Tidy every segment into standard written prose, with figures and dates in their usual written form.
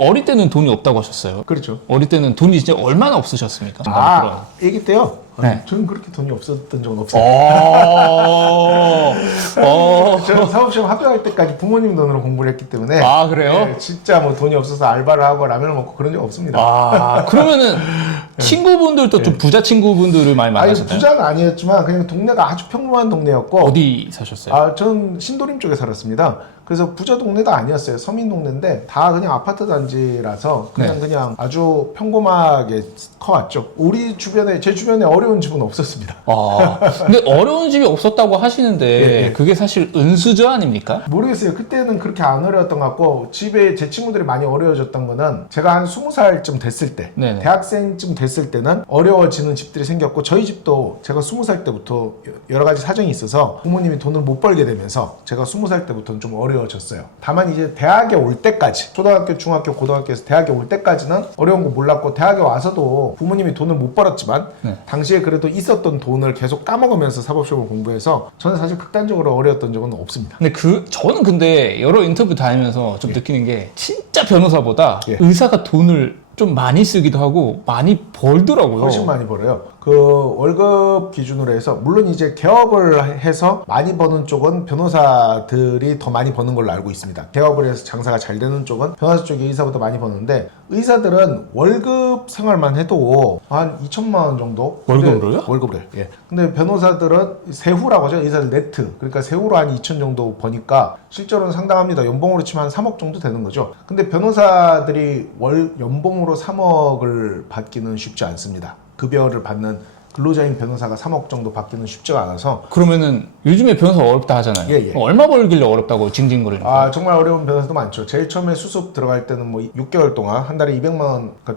어릴 때는 돈이 없다고 하셨어요. 그렇죠. 어릴 때는 돈이 진짜 얼마나 없으셨습니까? 아기 때요? 네. 저는 그렇게 돈이 없었던 적은 없어요. 저는 사법시험 합격할 때까지 부모님 돈으로 공부를 했기 때문에. 아, 그래요? 네, 진짜 뭐 돈이 없어서 알바를 하고 라면을 먹고 그런 적 없습니다. 아, 그러면은 친구분들도 좀 부자 친구분들을 많이 아니, 만나셨나요? 부자는 아니었지만 그냥 동네가 아주 평범한 동네였고. 어디 사셨어요? 아, 전 신도림 쪽에 살았습니다. 그래서 부자 동네도 아니었어요. 서민 동네인데 다 그냥 아파트 단지라서 그냥 아주 평범하게 커왔죠. 우리 주변에, 제 주변에 어려운 집은 없었습니다. 아, 근데 어려운 집이 없었다고 하시는데 그게 사실 은수저 아닙니까? 모르겠어요. 그때는 그렇게 안 어려웠던 것 같고, 집에 제 친구들이 많이 어려워졌던 거는 제가 한 20살쯤 됐을 때, 네네. 대학생쯤 됐을 때는 어려워지는 집들이 생겼고, 저희 집도 제가 20살 때부터 여러 가지 사정이 있어서 부모님이 돈을 못 벌게 되면서 제가 20살 때부터는 좀 어려워졌어요. 다만 이제 대학에 올 때까지, 초등학교, 중학교, 고등학교에서 대학에 올 때까지는 어려운 거 몰랐고, 대학에 와서도 부모님이 돈을 못 벌었지만 당시에 그래도 있었던 돈을 계속 까먹으면서 사법시험을 공부해서 저는 사실 극단적으로 어려웠던 적은 없습니다. 근데 저는 근데 여러 인터뷰 다니면서 좀 느끼는 게 진짜 변호사보다 의사가 돈을 좀 많이 쓰기도 하고 많이 벌더라고요. 훨씬 많이 벌어요. 그 월급 기준으로 해서, 물론 이제 개업을 해서 많이 버는 쪽은 변호사들이 더 많이 버는 걸로 알고 있습니다. 개업을 해서 장사가 잘 되는 쪽은 변호사 쪽이 의사보다 많이 버는데, 의사들은 월급 생활만 해도 한 2천만 원 정도. 월급으로요? 월급을. 예. 근데 변호사들은 세후라고 하죠. 의사들 네트. 그러니까 세후로 한 2천 정도 버니까 실제로는 상당합니다. 연봉으로 치면 한 3억 정도 되는 거죠. 근데 변호사들이 월 연봉으로 3억을 받기는 쉽지 않습니다. 급여를 받는 근로자인 변호사가 3억 정도 받기는 쉽지가 않아서. 그러면은 요즘에 변호사 어렵다 하잖아요. 예. 얼마 벌길래 어렵다고 징징거리는 거예요? 아, 정말 어려운 변호사도 많죠. 제일 처음에 수습 들어갈 때는 뭐 6개월 동안 한 달에 200만 원, 그러니까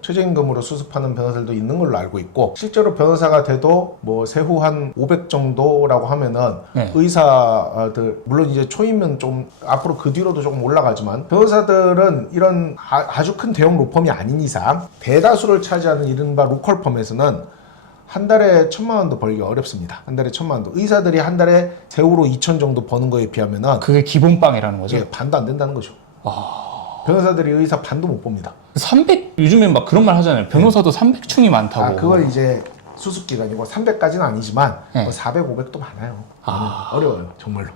최저임금으로 수습하는 변호사들도 있는 걸로 알고 있고, 실제로 변호사가 돼도 뭐 세후 한 500 정도라고 하면은 의사들, 물론 이제 초임은 좀 앞으로 그 뒤로도 조금 올라가지만, 변호사들은 이런 아주 큰 대형 로펌이 아닌 이상 대다수를 차지하는 이른바 로컬펌에서는 한 달에 1,000만 원도 벌기 어렵습니다. 한 달에 1,000만 원도. 의사들이 한 달에 세후로 2천 정도 버는 거에 비하면은 그게 기본빵이라는 거죠? 예, 반도 안 된다는 거죠. 변호사들이 의사 반도 못 봅니다. 300, 요즘에 막 그런 말 하잖아요. 변호사도 300충이 많다고. 아, 그걸 이제 수습기간이고 300까지는 아니지만 뭐 400, 500도 많아요. 어려워요, 정말로.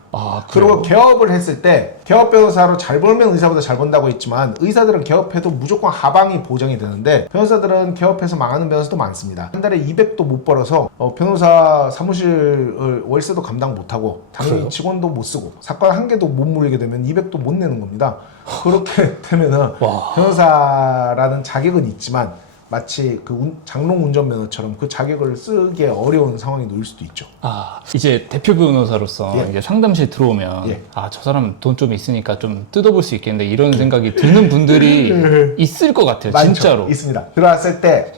그리고 개업을 했을 때, 개업 변호사로 잘 벌면 의사보다 잘 번다고 했지만, 의사들은 개업해도 무조건 하방이 보장이 되는데, 변호사들은 개업해서 망하는 변호사도 많습니다. 한 달에 200도 못 벌어서 변호사 사무실 월세도 감당 못하고, 당연히 직원도 못 쓰고, 사건 한 개도 못 물리게 되면 200도 못 내는 겁니다. 그렇게 되면은 변호사라는 자격은 있지만 마치 그 장롱 운전면허처럼 그 자격을 쓰기에 어려운 상황이 놓일 수도 있죠. 이제 대표 변호사로서 이제 상담실 들어오면 저 사람 돈 좀 있으니까 좀 뜯어볼 수 있겠는데, 이런 생각이 드는 분들이 있을 것 같아요. 많죠. 진짜로. 있습니다. 들어왔을 때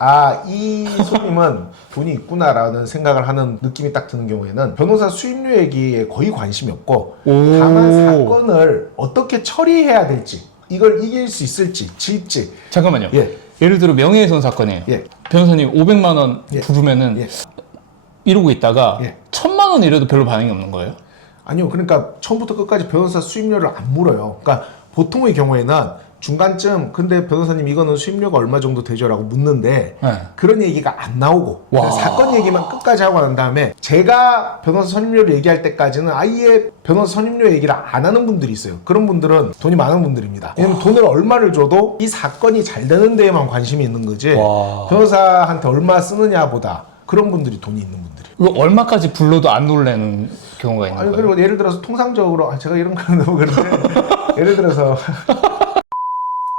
이 손님은 돈이 있구나라는 생각을 하는 느낌이 딱 드는 경우에는 변호사 수임료 얘기에 거의 관심이 없고, 다만 사건을 어떻게 처리해야 될지, 이걸 이길 수 있을지 질지. 잠깐만요. 예를 들어 명예훼손 사건이에요. 변호사님 500만 원 부르면은 이러고 있다가 1,000만 원 이래도 별로 반응이 없는 거예요? 아니요. 그러니까 처음부터 끝까지 변호사 수임료를 안 물어요. 그러니까 보통의 경우에는 중간쯤, 근데 변호사님 이거는 수임료가 얼마 정도 되죠? 라고 묻는데 그런 얘기가 안 나오고 사건 얘기만 끝까지 하고 난 다음에, 제가 변호사 선임료를 얘기할 때까지는 아예 변호사 선임료 얘기를 안 하는 분들이 있어요. 그런 분들은 돈이 많은 분들입니다. 왜냐면 돈을 얼마를 줘도 이 사건이 잘 되는 데에만 관심이 있는 거지, 변호사한테 얼마 쓰느냐 보다 그런 분들이 돈이 있는 분들이에요. 이거 얼마까지 불러도 안 놀래는 경우가 있는 거예요? 그리고 예를 들어서 통상적으로, 제가 이런 거는 너무 그런데 예를 들어서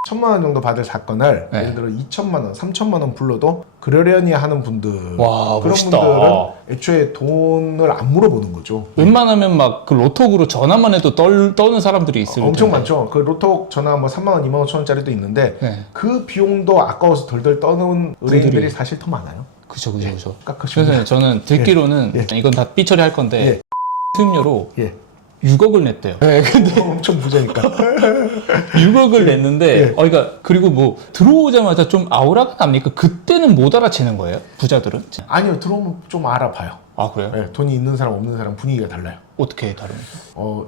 1,000만 원 정도 받을 사건을 예를 들어 2천만 원, 3천만 원 불러도 그러려니 하는 분들, 그런 멋있다. 분들은 애초에 돈을 안 물어보는 거죠. 웬만하면 막 그 로톡으로 전화만 해도 떠는 사람들이 있을 엄청 텐데. 많죠. 그 로톡 전화 뭐 3만 원, 2만 5천 원짜리도 있는데 그 비용도 아까워서 덜덜 떠는 의뢰인들이 사실 더 많아요. 그죠. 깎아줍니다. 그래서 저는 듣기로는 이건 다 삐처리 할 건데 수임료로 6억을 냈대요. 근데 엄청 부자니까. 6억을 냈는데, 그러니까 그리고 뭐 들어오자마자 좀 아우라가 납니까? 그때는 못 알아채는 거예요? 부자들은? 아니요, 들어오면 좀 알아봐요. 그래요? 돈이 있는 사람 없는 사람 분위기가 달라요. 어떻게 다릅니까?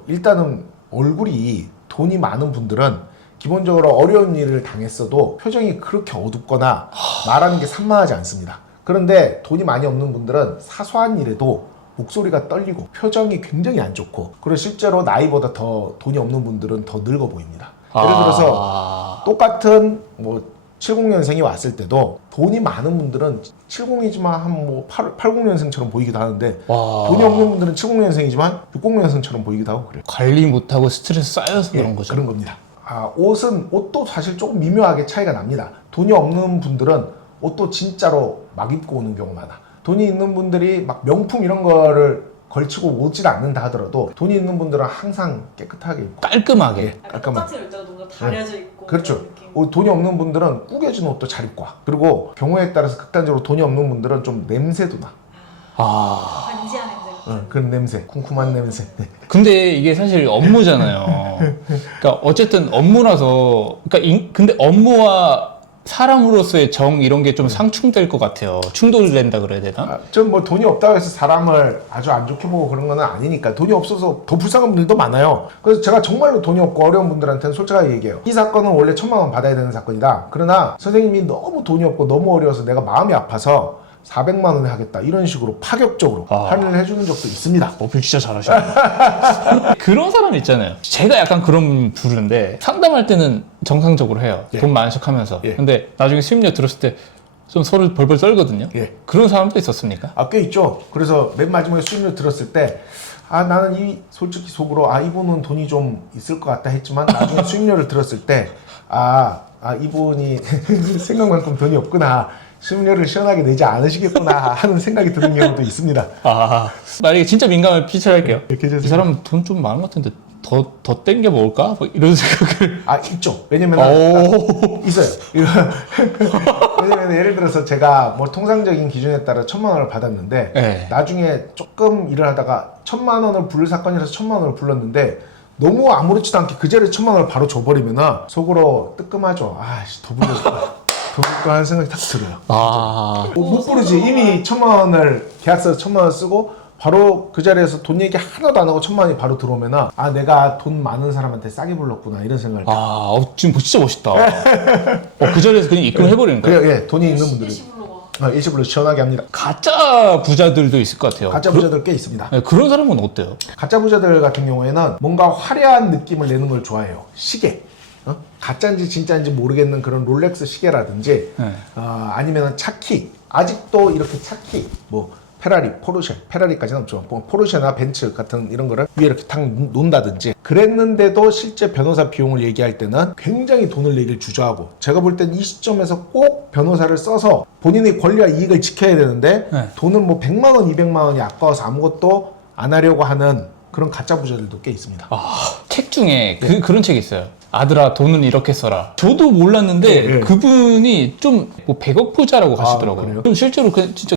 일단은 얼굴이, 돈이 많은 분들은 기본적으로 어려운 일을 당했어도 표정이 그렇게 어둡거나 말하는 게 산만하지 않습니다. 그런데 돈이 많이 없는 분들은 사소한 일에도 목소리가 떨리고 표정이 굉장히 안 좋고, 그리고 실제로 나이보다 더 돈이 없는 분들은 더 늙어 보입니다. 예를 들어서 똑같은 뭐 70년생이 왔을 때도 돈이 많은 분들은 70이지만 한 뭐 80년생처럼 보이기도 하는데, 돈이 없는 분들은 70년생이지만 60년생처럼 보이기도 하고 그래요. 관리 못하고 스트레스 쌓여서 그런 거죠. 그런 겁니다. 옷도 사실 조금 미묘하게 차이가 납니다. 돈이 없는 분들은 옷도 진짜로 막 입고 오는 경우가 많아. 돈이 있는 분들이 막 명품 이런 거를 걸치고 오질 않는다 하더라도 돈이 있는 분들은 항상 깨끗하게 입고 깔끔하게. 똑같은 일자가 뭔가 다려져 있고. 그렇죠. 그런 느낌. 돈이 없는 분들은 구겨진 옷도 잘 입고 와. 그리고 경우에 따라서 극단적으로 돈이 없는 분들은 좀 냄새도 나. 반지하 냄새. 그런 냄새, 쿰쿰한 냄새. 근데 이게 사실 업무잖아요. 그러니까 어쨌든 업무라서, 그러니까 근데 업무와 사람으로서의 정 이런 게 좀 상충될 것 같아요. 충돌된다 그래야 되나? 전 뭐 돈이 없다고 해서 사람을 아주 안 좋게 보고 그런 건 아니니까. 돈이 없어서 더 불쌍한 분들도 많아요. 그래서 제가 정말로 돈이 없고 어려운 분들한테는 솔직하게 얘기해요. 이 사건은 원래 1,000만 원 받아야 되는 사건이다. 그러나 선생님이 너무 돈이 없고 너무 어려워서 내가 마음이 아파서 400만 원에 하겠다, 이런 식으로 파격적으로 할인을 해주는 적도 있습니다. 어필 진짜 잘하시네. 그런 사람 있잖아요. 제가 약간 그런 부류인데 상담할 때는 정상적으로 해요. 돈 많은 척 하면서. 근데 나중에 수임료 들었을 때 좀 서로 벌벌 떨거든요. 그런 사람도 있었습니까? 꽤 있죠. 그래서 맨 마지막에 수임료 들었을 때 나는 솔직히 속으로 이분은 돈이 좀 있을 것 같다 했지만, 나중에 수임료를 들었을 때 이분이 생각만큼 돈이 없구나, 수임료를 시원하게 내지 않으시겠구나 하는 생각이 드는 경우도 있습니다. 만약에 진짜 민감을 피처할게요. 이렇게 이 사람은 돈 좀 많은 것 같은데 더 땡겨 먹을까? 뭐 이런 생각을. 있죠. 왜냐면 있어요. 왜냐면 예를 들어서 제가 뭐 통상적인 기준에 따라 1,000만 원을 받았는데, 나중에 조금 일을 하다가 1,000만 원을 부를 사건이라서 1,000만 원을 불렀는데 너무 아무렇지도 않게 그 자리에 1,000만 원을 바로 줘버리면 속으로 뜨끔하죠. 더 불러줄까, 더 불까 하는 생각이 딱 들어요. 못 부르지. 이미 1,000만 원을 계약서에 1,000만 원 쓰고 바로 그 자리에서 돈 얘기 하나도 안 하고 1,000만 원이 바로 들어오면 내가 돈 많은 사람한테 싸게 불렀구나, 이런 생각을. 지금 진짜 멋있다. 그 자리에서 그냥 입금을 해버리는 거예요? 그래, 돈이 있는 분들이 일시불로 시원하게 합니다. 가짜 부자들도 있을 것 같아요. 가짜 부자들 꽤 있습니다. 그런 사람은 어때요? 가짜 부자들 같은 경우에는 뭔가 화려한 느낌을 내는 걸 좋아해요. 시계. 가짜인지 진짜인지 모르겠는 그런 롤렉스 시계라든지, 아니면 차키. 아직도 이렇게 차키, 뭐 페라리, 포르쉐, 페라리까지는 없지만 포르쉐나 벤츠 같은 이런 거를 위에 이렇게 탁 놓는다든지 그랬는데도 실제 변호사 비용을 얘기할 때는 굉장히 돈을 내기를 주저하고, 제가 볼 땐 이 시점에서 꼭 변호사를 써서 본인의 권리와 이익을 지켜야 되는데 돈은 뭐 100만 원, 200만 원이 아까워서 아무것도 안 하려고 하는 그런 가짜 부자들도 꽤 있습니다. 책 중에 그런 책이 있어요. 아들아, 돈은 이렇게 써라. 저도 몰랐는데 그분이 좀 뭐 100억 부자라고 하시더라고요. 좀 실제로 진짜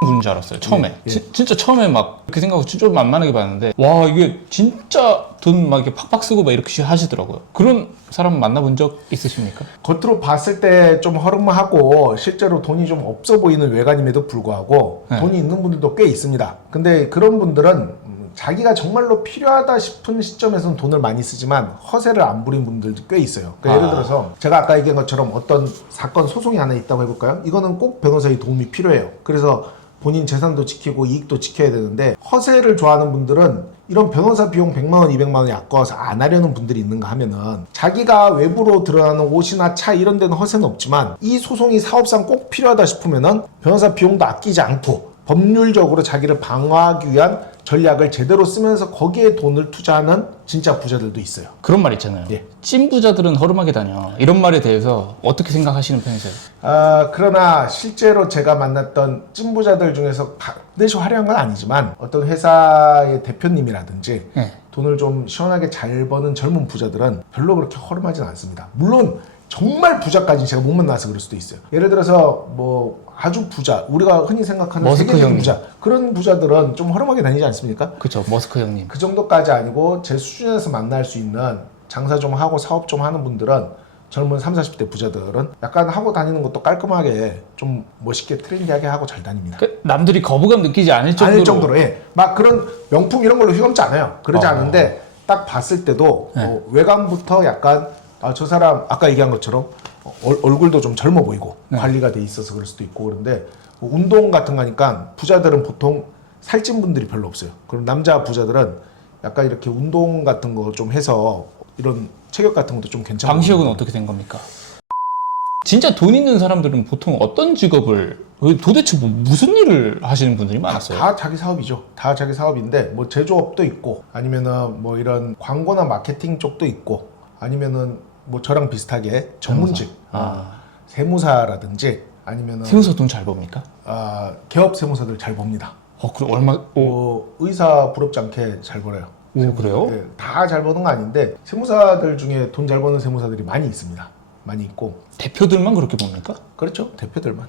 분인 줄 알았어요, 처음에. 진짜 처음에 막 그 생각을 진짜 좀 만만하게 봤는데, 와, 이게 진짜 돈 막 이렇게 팍팍 쓰고 막 이렇게 하시더라고요. 그런 사람 만나본 적 있으십니까? 겉으로 봤을 때 좀 허름하고 실제로 돈이 좀 없어 보이는 외관임에도 불구하고 돈이 있는 분들도 꽤 있습니다. 근데 그런 분들은 자기가 정말로 필요하다 싶은 시점에서는 돈을 많이 쓰지만 허세를 안 부린 분들도 꽤 있어요. 그러니까 예를 들어서 제가 아까 얘기한 것처럼 어떤 사건 소송이 하나 있다고 해볼까요? 이거는 꼭 변호사의 도움이 필요해요. 그래서 본인 재산도 지키고 이익도 지켜야 되는데, 허세를 좋아하는 분들은 이런 변호사 비용 100만 원, 200만 원이 아까워서 안 하려는 분들이 있는가 하면은, 자기가 외부로 드러나는 옷이나 차 이런 데는 허세는 없지만 이 소송이 사업상 꼭 필요하다 싶으면은 변호사 비용도 아끼지 않고 법률적으로 자기를 방어하기 위한 전략을 제대로 쓰면서 거기에 돈을 투자하는 진짜 부자들도 있어요. 그런 말 있잖아요. 찐 부자들은 허름하게 다녀. 이런 말에 대해서 어떻게 생각하시는 편이세요? 그러나 실제로 제가 만났던 찐 부자들 중에서 반드시 화려한 건 아니지만 어떤 회사의 대표님이라든지 돈을 좀 시원하게 잘 버는 젊은 부자들은 별로 그렇게 허름하진 않습니다. 물론 정말 부자까지 제가 못 만나서 그럴 수도 있어요. 예를 들어서 뭐 아주 부자, 우리가 흔히 생각하는 세계적인 부자, 그런 부자들은 좀 허름하게 다니지 않습니까? 그렇죠, 머스크 형님. 그 정도까지 아니고 제 수준에서 만날 수 있는 장사 좀 하고 사업 좀 하는 분들은, 젊은 30, 40대 부자들은 약간 하고 다니는 것도 깔끔하게 좀 멋있게 트렌디하게 하고 잘 다닙니다. 남들이 거부감 느끼지 않을 정도로. 막 그런 명품 이런 걸로 휘감지 않아요. 그러지 않은데 딱 봤을 때도 외관부터 약간 저 사람 아까 얘기한 것처럼 얼굴도 좀 젊어 보이고 관리가 돼 있어서 그럴 수도 있고 그런데 뭐 운동 같은 거 하니까 부자들은 보통 살찐 분들이 별로 없어요. 그럼 남자 부자들은 약간 이렇게 운동 같은 거 좀 해서 이런 체격 같은 것도 좀 괜찮고. 방식은 어떻게 된 겁니까? 진짜 돈 있는 사람들은 보통 어떤 직업을 도대체 뭐 무슨 일을 하시는 분들이 많았어요? 다 자기 사업이죠. 다 자기 사업인데 뭐 제조업도 있고 아니면은 뭐 이런 광고나 마케팅 쪽도 있고 아니면은 뭐 저랑 비슷하게 전문직 세무사라든지 아니면은 세무사 돈 잘 법니까? 개업 세무사들 잘 법니다. 그럼 얼마? 의사 부럽지 않게 잘 벌어요. 그래요? 네, 다 잘 버는 거 아닌데 세무사들 중에 돈 잘 버는 세무사들이 많이 있습니다. 많이 있고. 대표들만 그렇게 봅니까? 그렇죠. 대표들만.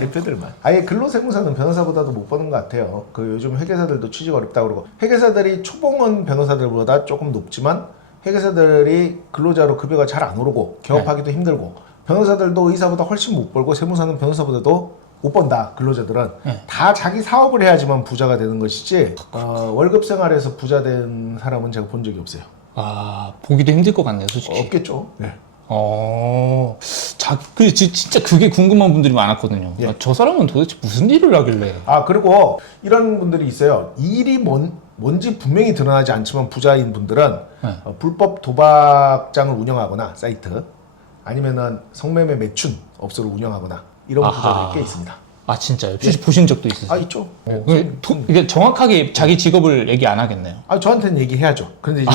대표들만. 아예 근로세무사는 변호사보다도 못 버는 것 같아요. 그 요즘 회계사들도 취지가 어렵다고 그러고 회계사들이 초봉은 변호사들보다 조금 높지만 회계사들이 근로자로 급여가 잘 안 오르고 개업하기도 힘들고 변호사들도 의사보다 훨씬 못 벌고 세무사는 변호사보다도 못 번다. 근로자들은 다 자기 사업을 해야지만 부자가 되는 것이지 월급 생활에서 부자 된 사람은 제가 본 적이 없어요. 보기도 힘들 것 같네요, 솔직히. 없겠죠. 네. 진짜 그게 궁금한 분들이 많았거든요. 예. 저 사람은 도대체 무슨 일을 하길래? 그리고 이런 분들이 있어요. 일이 뭔지 분명히 드러나지 않지만 부자인 분들은 불법 도박장을 운영하거나 사이트 아니면은 성매매 매춘 업소를 운영하거나 이런 부자들이 꽤 있습니다. 진짜요? 혹시 보신 적도 있으세요? 있죠. 이게 정확하게 자기 직업을 얘기 안 하겠네요. 저한테는 얘기해야죠. 그런데 이제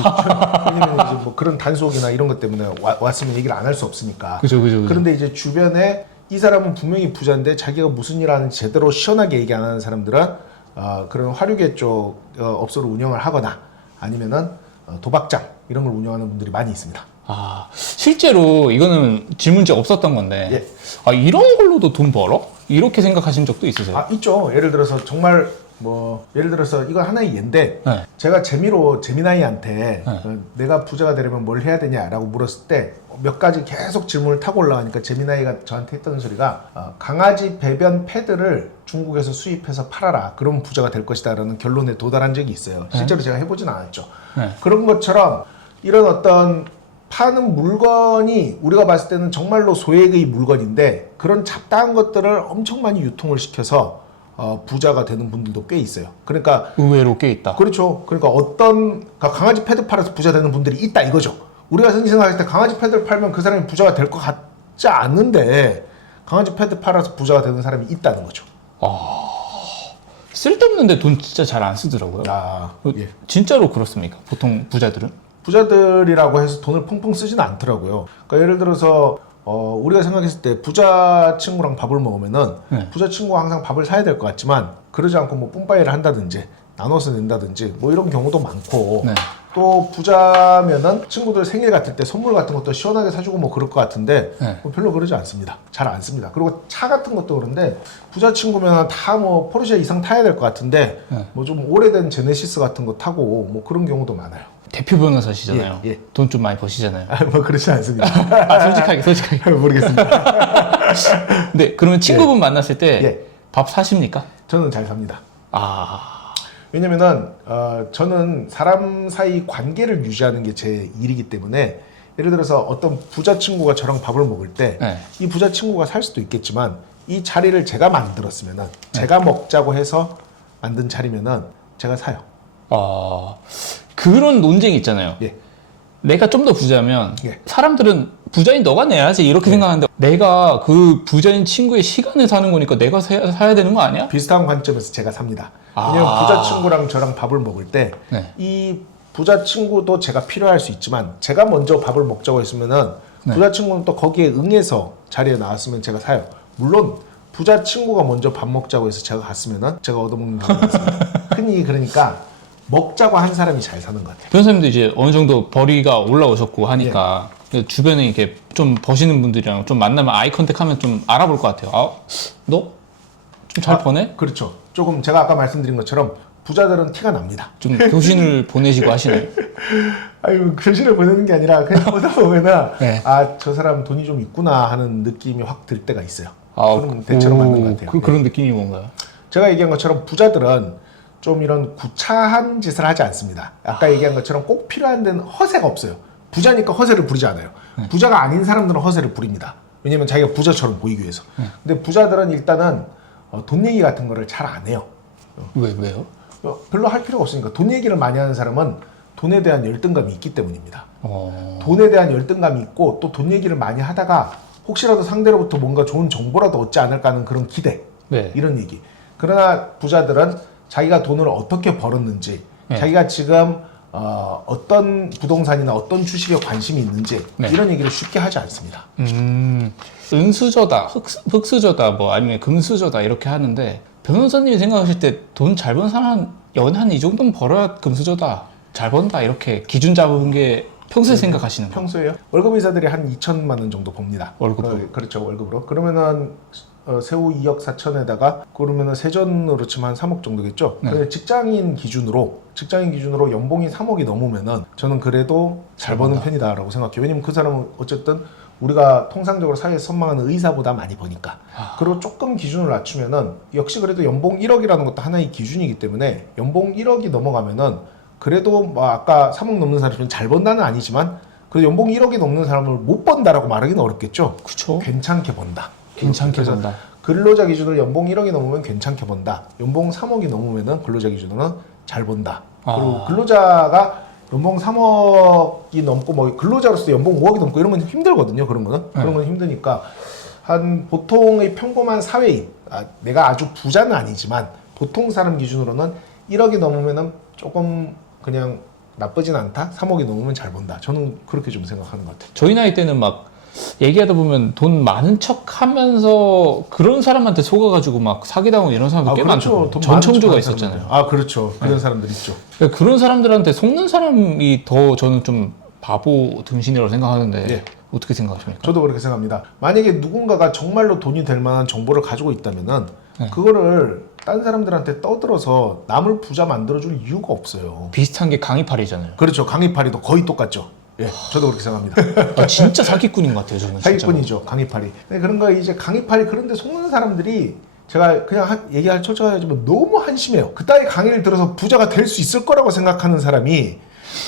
왜냐면 이제 뭐 그런 단속이나 이런 것 때문에 왔으면 얘기를 안 할 수 없으니까. 그죠. 그런데 이제 주변에 이 사람은 분명히 부자인데 자기가 무슨 일 하는지 제대로 시원하게 얘기 안 하는 사람들은 그런 화류계 쪽 업소를 운영을 하거나 아니면은 도박장 이런 걸 운영하는 분들이 많이 있습니다. 실제로 이거는 질문지 없었던 건데 이런 걸로도 돈 벌어? 이렇게 생각하신 적도 있으세요? 있죠. 예를 들어서 정말 예를 들어서 이거 하나의 예인데 제가 재미로 제미나이한테 내가 부자가 되려면 뭘 해야 되냐라고 물었을 때 몇 가지 계속 질문을 타고 올라가니까 제미나이가 저한테 했던 소리가 강아지 배변 패드를 중국에서 수입해서 팔아라. 그럼 부자가 될 것이다 라는 결론에 도달한 적이 있어요. 실제로 제가 해보진 않았죠. 그런 것처럼 이런 어떤 파는 물건이 우리가 봤을 때는 정말로 소액의 물건인데 그런 잡다한 것들을 엄청 많이 유통을 시켜서 부자가 되는 분들도 꽤 있어요. 그러니까 의외로 꽤 있다. 그렇죠. 그러니까 강아지 패드 팔아서 부자 되는 분들이 있다 이거죠. 우리가 생각했을 때 강아지 패드를 팔면 그 사람이 부자가 될 것 같지 않은데 강아지 패드 팔아서 부자가 되는 사람이 있다는 거죠. 쓸데없는데 돈 진짜 잘 안 쓰더라고요. 진짜로 그렇습니까? 보통 부자들은? 부자들이라고 해서 돈을 펑펑 쓰지는 않더라고요. 그러니까 예를 들어서 우리가 생각했을 때 부자 친구랑 밥을 먹으면은 부자 친구가 항상 밥을 사야 될 것 같지만 그러지 않고 뭐 뿜빠이를 한다든지 나눠서 낸다든지 뭐 이런 경우도 많고 또 부자면은 친구들 생일 같을 때 선물 같은 것도 시원하게 사주고 뭐 그럴 것 같은데 뭐 별로 그러지 않습니다. 잘 안 씁니다. 그리고 차 같은 것도 그런데 부자 친구면 다 뭐 포르쉐 이상 타야 될 것 같은데 뭐 좀 오래된 제네시스 같은 거 타고 뭐 그런 경우도 많아요. 대표 변호사시잖아요. 돈 좀 많이 버시잖아요. 뭐 그렇지 않습니다. 솔직하게. 모르겠습니다. 네, 그러면 친구분 만났을 때 밥 사십니까? 저는 잘 삽니다. 왜냐면은 저는 사람 사이 관계를 유지하는 게 제 일이기 때문에 예를 들어서 어떤 부자 친구가 저랑 밥을 먹을 때 이 부자 친구가 살 수도 있겠지만 이 자리를 제가 만들었으면은 제가 먹자고 해서 만든 자리면은 제가 사요. 그런 논쟁이 있잖아요. 내가 좀 더 부자면 사람들은 부자인 너가 내야지 이렇게 생각하는데 내가 그 부자인 친구의 시간을 사는 거니까 내가 사야 되는 거 아니야? 비슷한 관점에서 제가 삽니다. 왜냐면 부자 친구랑 저랑 밥을 먹을 때 이 부자 친구도 제가 필요할 수 있지만 제가 먼저 밥을 먹자고 했으면은 부자 친구는 또 거기에 응해서 자리에 나왔으면 제가 사요. 물론 부자 친구가 먼저 밥 먹자고 해서 제가 갔으면은 제가 얻어먹는 경우가 있습니다. 흔히 그러니까 먹자고 한 사람이 잘 사는 것 같아요. 변호사님도 이제 어느 정도 벌이가 올라오셨고 하니까 주변에 이렇게 좀 버시는 분들이랑 좀 만나면 아이 컨택하면 좀 알아볼 것 같아요. 너 좀 잘 버네? 그렇죠. 조금 제가 아까 말씀드린 것처럼 부자들은 티가 납니다. 좀 교신을 보내시고 하시나요? 교신을 보내는 게 아니라 그냥 보다 보면은 저 사람 돈이 좀 있구나 하는 느낌이 확 들 때가 있어요. 그럼 대체로 맞는 것 같아요. 그런 느낌이 뭔가요? 제가 얘기한 것처럼 부자들은 좀 이런 구차한 짓을 하지 않습니다. 아까 얘기한 것처럼 꼭 필요한 데는 허세가 없어요. 부자니까 허세를 부리지 않아요. 부자가 아닌 사람들은 허세를 부립니다. 왜냐면 자기가 부자처럼 보이기 위해서. 근데 부자들은 일단은 돈 얘기 같은 거를 잘 안 해요. 왜요? 별로 할 필요가 없으니까. 돈 얘기를 많이 하는 사람은 돈에 대한 열등감이 있기 때문입니다. 돈에 대한 열등감이 있고 또 돈 얘기를 많이 하다가 혹시라도 상대로부터 뭔가 좋은 정보라도 얻지 않을까 하는 그런 기대. 네. 이런 얘기. 그러나 부자들은 자기가 돈을 어떻게 벌었는지, 네. 자기가 지금 어떤 부동산이나 어떤 주식에 관심이 있는지 네. 이런 얘기를 쉽게 하지 않습니다. 은수저다, 흑수저다, 뭐 아니면 금수저다 이렇게 하는데 변호사님이 생각하실 때 돈 잘 버는 사람 연한 이 정도는 벌어야 금수저다, 잘 번다 이렇게 기준 잡은 게 평소에 생각하시는 거예요? 평소에요? 월급 의사들이 한 2천만 원 정도 법니다. 월급으로? 그렇죠, 월급으로. 그러면은 세후 2억 4천에다가 그러면은 세전으로 치면 한 3억 정도겠죠. 네. 근데 직장인 기준으로 연봉이 3억이 넘으면은 저는 그래도 잘 버는 편이다라고 생각해요. 왜냐면 그 사람은 어쨌든 우리가 통상적으로 사회에서 선망하는 의사보다 많이 버니까. 그리고 조금 기준을 낮추면은 역시 그래도 연봉 1억이라는 것도 하나의 기준이기 때문에 연봉 1억이 넘어가면은 그래도 뭐 아까 3억 넘는 사람은 잘 번다는 아니지만 그래도 연봉 1억이 넘는 사람을 못 번다라고 말하기는 어렵겠죠. 그쵸. 괜찮게 번다. 괜찮게 그래서 번다. 근로자 기준으로 연봉 1억이 넘으면 괜찮게 번다. 연봉 3억이 넘으면은 근로자 기준으로는 잘 번다. 그리고 근로자가 연봉 3억이 넘고 뭐 근로자로서 연봉 5억이 넘고 이러면 힘들거든요. 그런 거는. 그런 건 힘드니까 한 보통의 평범한 사회인, 내가 아주 부자는 아니지만 보통 사람 기준으로는 1억이 넘으면은 조금 그냥 나쁘진 않다. 3억이 넘으면 잘 번다. 저는 그렇게 좀 생각하는 것 같아요. 저희 나이 때는 막 얘기하다 보면 돈 많은 척 하면서 그런 사람한테 속아가지고 막 사기당하고 이런 사람도 꽤 많죠. 돈 전청조가 많은 척 하는 있었잖아요. 사람들. 그렇죠. 그런 사람들 있죠. 그러니까 그런 사람들한테 속는 사람이 더 저는 좀 바보 등신이라고 생각하는데 네. 어떻게 생각하십니까? 저도 그렇게 생각합니다. 만약에 누군가가 정말로 돈이 될 만한 정보를 가지고 있다면은 그거를 딴 사람들한테 떠들어서 남을 부자 만들어줄 이유가 없어요. 비슷한 게 강의팔이잖아요. 그렇죠. 강의팔이도 거의 똑같죠. 예, 저도 그렇게 생각합니다. 진짜 사기꾼인 것 같아요, 저는. 사기꾼이죠, 강의팔이. 근데 그런 거 이제 강의팔이 그런데 속는 사람들이 제가 그냥 얘기할 처자하지만 너무 한심해요. 그따위 강의를 들어서 부자가 될 수 있을 거라고 생각하는 사람이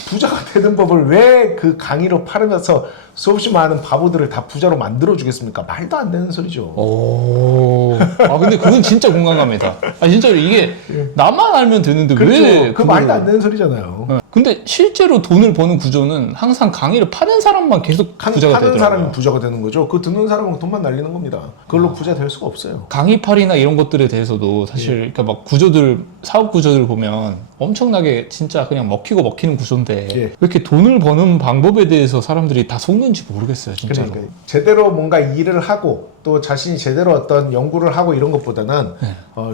부자가 되는 법을 왜 그 강의로 팔으면서 수없이 많은 바보들을 다 부자로 만들어 주겠습니까? 말도 안 되는 소리죠. 오. 근데 그건 진짜 공감 갑니다. 진짜로 이게 나만 알면 되는데 그렇죠. 왜 그 말도 안 되는 소리잖아요. 근데 실제로 돈을 버는 구조는 항상 강의를 파는 사람만 계속 부자가 파는 되더라고요. 사람이 부자가 되는 거죠. 그 듣는 사람은 돈만 날리는 겁니다. 그걸로 부자 될 수가 없어요. 강의팔이나 이런 것들에 대해서도 사실 그러니까 막 구조들, 사업 구조들 보면 엄청나게 진짜 그냥 먹히는 구조인데 예. 왜 이렇게 돈을 버는 방법에 대해서 사람들이 다 속는지 모르겠어요, 진짜로. 그러니까 제대로 뭔가 일을 하고 또 자신이 제대로 어떤 연구를 하고 이런 것보다는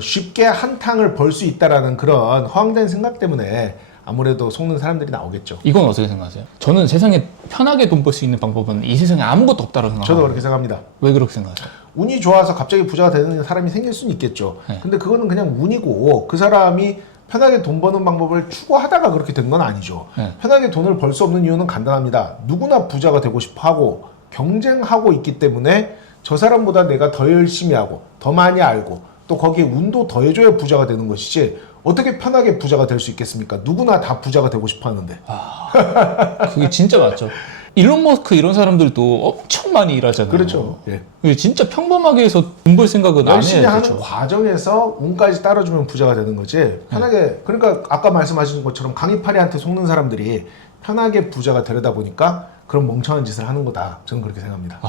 쉽게 한탕을 벌 수 있다라는 그런 허황된 생각 때문에 아무래도 속는 사람들이 나오겠죠. 이건 어떻게 생각하세요? 저는 세상에 편하게 돈 벌 수 있는 방법은 이 세상에 아무것도 없다고 생각합니다. 저도 그렇게 생각합니다. 왜 그렇게 생각하세요? 운이 좋아서 갑자기 부자가 되는 사람이 생길 수는 있겠죠. 근데 그거는 그냥 운이고 그 사람이 편하게 돈 버는 방법을 추구하다가 그렇게 된 건 아니죠. 편하게 돈을 벌 수 없는 이유는 간단합니다. 누구나 부자가 되고 싶어 하고 경쟁하고 있기 때문에 저 사람보다 내가 더 열심히 하고 더 많이 알고 또 거기에 운도 더해줘야 부자가 되는 것이지 어떻게 편하게 부자가 될 수 있겠습니까? 누구나 다 부자가 되고 싶어 하는데. 그게 진짜 맞죠. 일론 머스크 이런 사람들도 엄청 많이 일하잖아요. 그렇죠. 예. 그게 진짜 평범하게 해서 돈 벌 생각은 안 열심히 해야 하는 되죠. 과정에서 운까지 따라주면 부자가 되는 거지. 편하게 그러니까 아까 말씀하신 것처럼 강의파리한테 속는 사람들이 편하게 부자가 되려다 보니까 그런 멍청한 짓을 하는 거다. 저는 그렇게 생각합니다.